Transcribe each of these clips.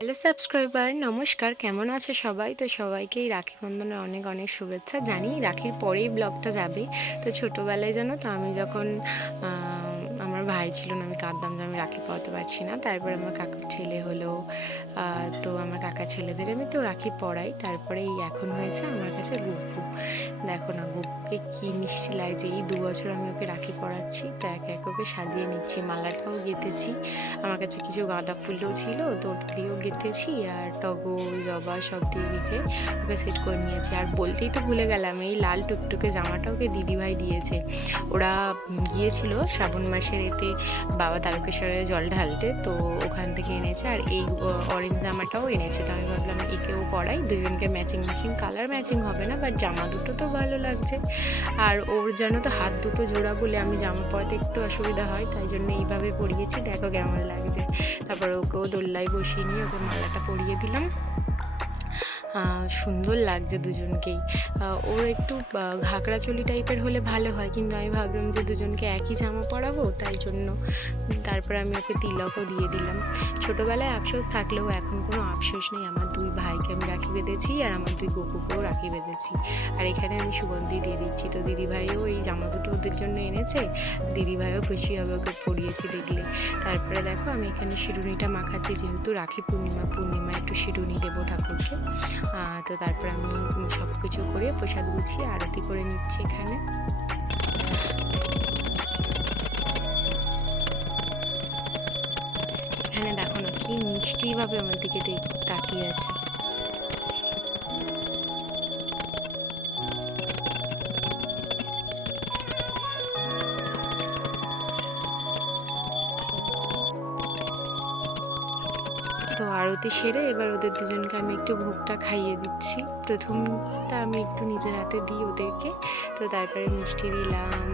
Hello subscriber, নমস্কার। কেমন আছো সবাই? তো সবাইকেই রাখি বন্ধনের অনেক অনেক শুভেচ্ছা। জানি রাখির পরেই ব্লগটা যাবে। তো ছোটোবেলায় জানো তো আমি যখন আমার ভাই ছিল না, আমি কাঁদতাম যে আমি রাখি পরাতে পারছি না। তারপর আমার কাকুর ছেলে হলো, তো আমার কাকার ছেলেদের আমি তো রাখি পরাই। তারপরে এই এখন হয়েছে আমার কাছে গুব্বু। দেখো না গুব্বুকে কী মিষ্টি লাগছে। এই 2 বছর আমি ওকে রাখি পরাচ্ছি। তো একে একে ওকে সাজিয়ে নিচ্ছি, মালাটাও গেঁথেছি। আমার কাছে কিছু গাঁদা ফুলও ছিল, তো ওটা দিয়েও গেঁথেছি। আর টগর, জবা সব দিয়ে গেঁথে ওকে সেট করে নিয়েছি। আর বলতেই তো ভুলে গেলাম, এই লাল টুকটুকে জামাটা ওকে দিদিভাই দিয়েছে। ওরা গিয়েছিল শ্রাবণ মাসের এতে বাবা তারকেশ্বরে জল ঢালতে, তো ওখান থেকে এনেছে। আর এই অরেঞ্জ জামাটাও এনেছে। তো আমি ভাবলাম একেও পরাই, দুজনকে ম্যাচিং ম্যাচিং। কালার ম্যাচিং হবে না, বাট জামা দুটো তো ভালো লাগছে। আর ওর জানো তো হাত দুটো জোড়া বলে আমি জামা পরাতে একটু অসুবিধা হয়, তাই জন্য এইভাবে পরিয়েছি। দেখো কেমন লাগছে। তারপর ওকেও দোলনায় বসিয়ে নিয়ে ওকে মালাটা পরিয়ে দিলাম। সুন্দর লাগছে দুজনকেই। ওর একটু ঘাগরা চোলি টাইপের হলে ভালো হয়, কিন্তু আমি ভাবলাম যে দুজনকে একই জামা পরাবো, তাই জন্য তারপরে আমি ওকে তিলকও দিয়ে দিলাম। ছোটোবেলায় আফসোস থাকলেও এখন কোনো আফসোস নেই। আমার 2 ভাইকে আমি রাখি বেঁধেছি, আর আমার 2 গপুকেও রাখি বেঁধেছি। আর এখানে আমি সুগন্ধি দিয়ে দিচ্ছি। তো দিদিভাইও এই জামা দুটো ওদের জন্য এনেছে। দিদিভাইও খুশি হবে ওকে পরিয়েছি দেখলে। তারপরে দেখো আমি এখানে শিরুনিটা মাখাচ্ছি, যেহেতু রাখি পূর্ণিমা একটু শিরুনি দেবো ঠাকুরকে। তো তারপর আমি সব কিছু করে প্রসাদ গুছিয়ে আরতি করে নিচ্ছি এখানে। এখানে দেখো না কি মিষ্টিভাবে আমার দিকে তাকিয়ে আছে। তো আরতি সেরে এবার ওদের দুজনকে আমি একটু ভোগটা খাইয়ে দিচ্ছি। প্রথমটা আমি একটু নিজের হাতে দিই ওদেরকে। তো তারপরে মিষ্টি দিলাম।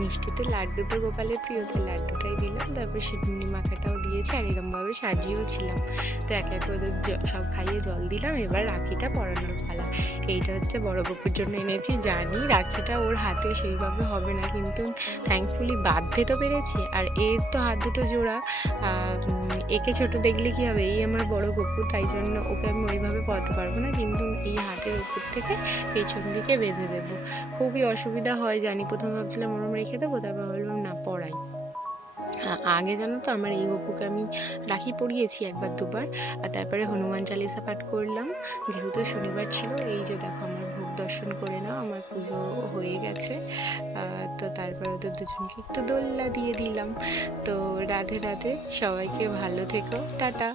মিষ্টিতে লাড্ডু তো গোপালের প্রিয়, তো লাড্ডুটাই দিলাম। তারপর শিরুনি মাখাটাও দিয়েছি, আর এরমভাবে সাজিয়েও ছিলাম। তো একে একে ওদের সব খাইয়ে জল দিলাম। এবার রাখিটা পরানোর পালা। এইটা হচ্ছে বড় গপুর জন্য এনেছি। জানি রাখিটা ওর হাতে সেইভাবে হবে না, কিন্তু থ্যাঙ্কফুলি বাঁধতে তো পেরেছি। আর এর তো হাত দুটো জোড়া। একে ছোট দেখলে কি হবে, এই আমার বড় গপু, তাই জন্য ওকে আমি ওইভাবে পরাতে পারবো না, কিন্তু এই হাতের ওপর থেকে পেছন দিকে বেঁধে দেবো। খুবই অসুবিধা হয় জানি। প্রথমে ভাবছিলাম ওরম রেখে দেবো, তারপর ভাবলাম না, পরাই। আগে জানো তো আমার এই গপুকে আমি রাখি পরিয়েছি একবার দুবার। আর তারপরে হনুমান চালিসা পাঠ করলাম, যেহেতু শনিবার ছিল। এই যে দেখো আমার ভোগ দর্শন করে নাও, আমার পুজো হয়ে গেছে। তো তারপর ওদের দুজনকে একটু দোল্লা দিয়ে দিলাম। তো রাধে রাধে, সবাইকে ভালো থেকো, টাটা।